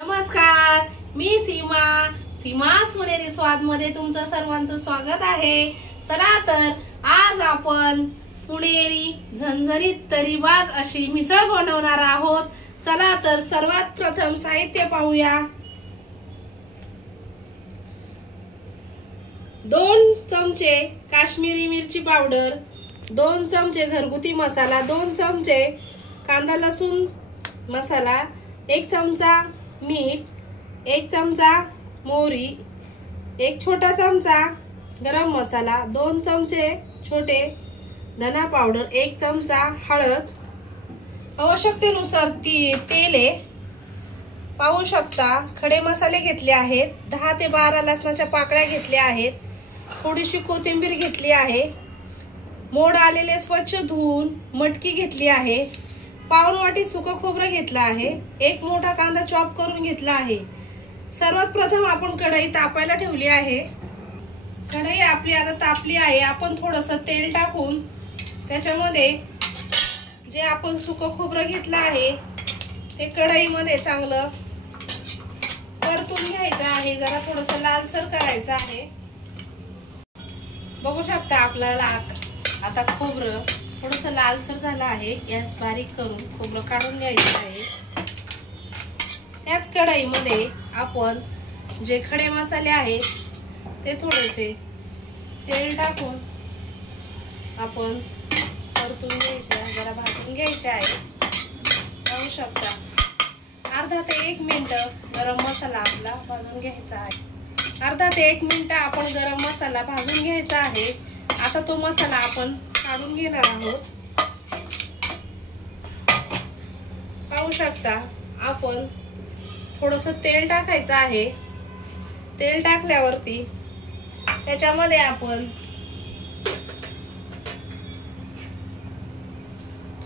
नमस्कार, मी सीमा पुणेरी स्वाद मध्ये तुमचं सर्वांचं स्वागत आहे। चला तर आज आपण पुणेरी झणझणीत तरीबाज अशी मिसळ बनवणार आहोत। चला तर सर्वात प्रथम साहित्य पाहूया। 2 चमचे काश्मीरी मिरची पावडर, 2 चमचे घरगुती मसाला, 2 चमचे कांदा लसूण मसाला, 1 चमचा मीठ, 1 चमचा मोहरी, 1 छोटा चमचा गरम मसाला, 2 चमचे छोटे धना पावडर, 1 चमचा हळद, आवश्यकतेनुसार तेल आहे। पाहू शकता खडे मसाले घेतले आहेत, 10 ते 12 लसणाच्या पाकळ्या घेतल्या आहेत, थोडीशी कोथिंबीर घेतली आहे, मोड आलेले स्वच्छ धुवून मटकी घेतली आहे, पाऊण वाटी सुकं खोबरं घेतलं आहे, 1 मोठा कांदा चॉप करून घेतला आहे। सर्वात प्रथम आपण कढई तापायला ठेवली आहे। कढई आपली आता तापली आहे। आपण थोडंसं तेल टाकून त्याच्यामध्ये जे आपण सुकं खोबरं घेतलं आहे ते कढईमध्ये चांगलं परतून घ्यायचं आहे। जरा थोडंसं लालसर करायचं आहे। बघू शकता आपल्याला आता खोबरं थोडंसं लालसर झालं आहे। गॅस बारीक करून खोबरं काढून घ्यायचं आहे। त्याच कढईमध्ये आपण जे खडे मसाले आहेत ते थोडेसे तेल टाकून आपण परतून घ्यायचे, जरा भाजून घ्यायचे आहे। पाहू शकता अर्धा ते 1 मिनिट गरम मसाला आपला भाजून घ्यायचा आहे। अर्धा ते 1 मिनिट आपण गरम मसाला भाजून घ्यायचा आहे। आता तो मसाला आपण काढून घेणार आहोत। पाहू शकता आपण थोडंसं तेल टाकायचं आहे। तेल टाकल्यावरती त्याच्यामध्ये आपण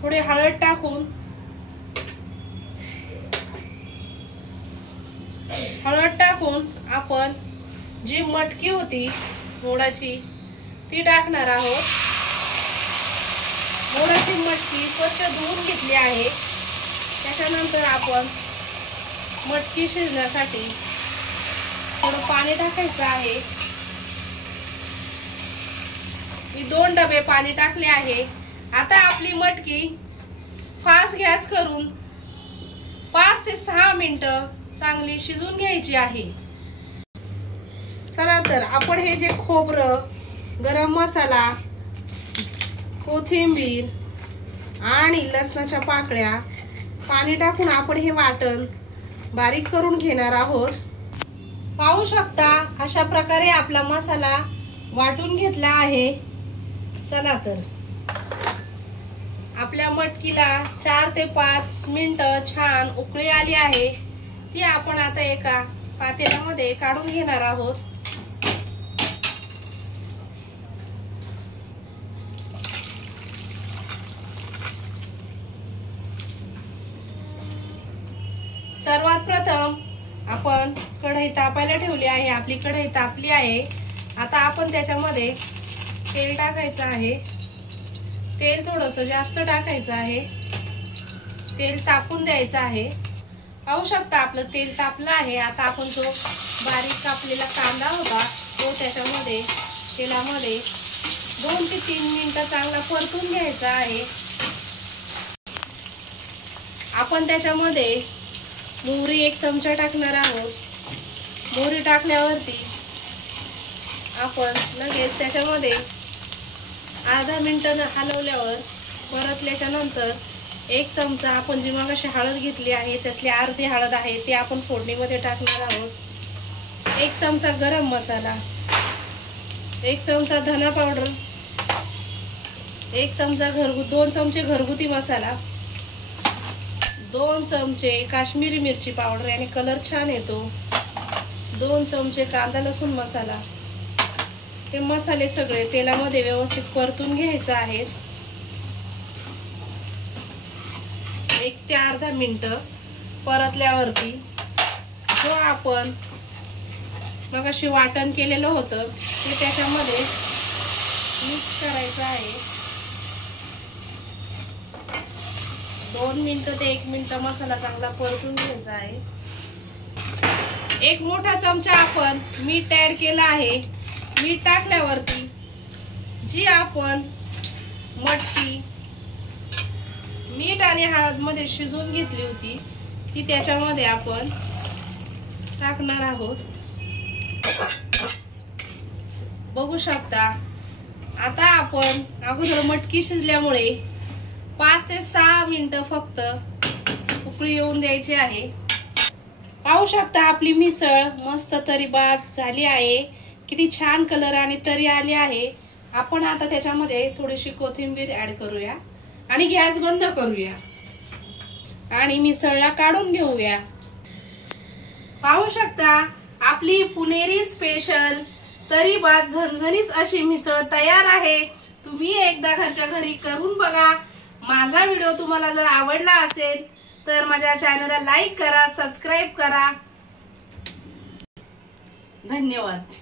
थोडी हळद टाकून आपण जी मटकी होती मोडाची ती टाकणार आहोत। मोडाची मटकी स्वच्छ धुवून घेतली आहे। त्याच्यानंतर आपण मटकी शिजण्यासाठी थोडं पाणी टाकायचं आहे। मी 2 डबे पाणी टाकले आहे। आता आपली मटकी फास्ट गॅस करून 5 ते 6 मिनिटं चांगली शिजून घ्यायची आहे। चला तर आपण हे जे खोबरं, गरम मसाला, कोथिंबीर आणि लसणाच्या पाकळ्या पाणी टाकून आपण हे वाटण बारीक करून घेणार आहोत। पाहू शकता अशा प्रकारे आपला मसाला वाटून घेतला आहे। चला तर आपल्या मटकीला 4 ते 5 मिनिटं छान उकळी आली आहे। ती आपण आता एका पातेल्यामध्ये काढून घेणार आहोत। सर्वात प्रथम आपण कढई तापायला ठेवली आहे। आपली कढई तापली आहे। आता आपण त्याच्यामध्ये तेल टाकायचं आहे। तेल थोडंसं जास्त टाकायचं आहे। तेल तापून द्यायचं आहे। पाहू शकता आपलं तेल तापलं आहे। आता आपण जो बारीक कापलेला कांदा होता तो त्याच्यामध्ये तेलामध्ये 2 ते 3 मिनिटं चांगला परतून घ्यायचा आहे। आपण त्याच्यामध्ये मोहरी 1 चमचा टाकणार आहोत। मोहरी टाकल्यावरती आपण लगेच त्याच्यामध्ये अर्धा मिनिट हलवल्यावर परतल्याच्या नंतर 1 चमचा आपण जी मगाशी हळद घेतली आहे त्यातली अर्धी हळद आहे ती आपण फोडणीमध्ये टाकणार आहोत। 1 चमचा गरम मसाला, 1 चमचा धना पावडर, 1 चमचा 2 चमचे घरगुती मसाला, 2 चमचे काश्मीरी मिरची पावडर याने कलर छान येतो, 2 चमचे कांदा लसूण मसाला। हे मसाले सगळे तेलामध्ये व्यवस्थित परतून घ्यायचे आहेत। 1 ते अर्धा मिनिट परतल्यावरती जो आपण मगाशी वाटण केलेलं होतं ते त्याच्यामध्ये मिक्स करायचं आहे। 2 मिनिटं ते 1 मिनिट मसाला चांगला परतून घ्यायचा आहे। एक मोठा चमचा आपण मीठ ऍड केला आहे। मीठ टाकल्यावरती जी आपण मटकी मीठ आणि हळद मध्ये शिजवून घेतली होती ती त्याच्यामध्ये आपण टाकणार आहोत। बघू शकता। आता आपण अगोदर मटकी शिजल्यामुळे 5 ते 6 मिनिटं फक्त उकळी येऊन द्यायची आहे। पाहू शकता आपली मिसळ मस्त तरीबाज झाली आहे। किती छान कलर आणि तरी आली आहे। आपण आता त्याच्यामध्ये थोडीशी कोथिंबीर ऍड करूया आणि गॅस बंद करूया आणि मिसळला काढून घेऊया। पाहू शकता आपली पुणेरी स्पेशल तरीबाज झणझणीत अशी मिसळ तयार आहे। तुम्ही एकदा घरच्या घरी करून बघा। माझा व्हिडिओ तुम्हाला जर आवडला असेल तर माझ्या चॅनलला लाईक करा, सबस्क्राईब करा। धन्यवाद।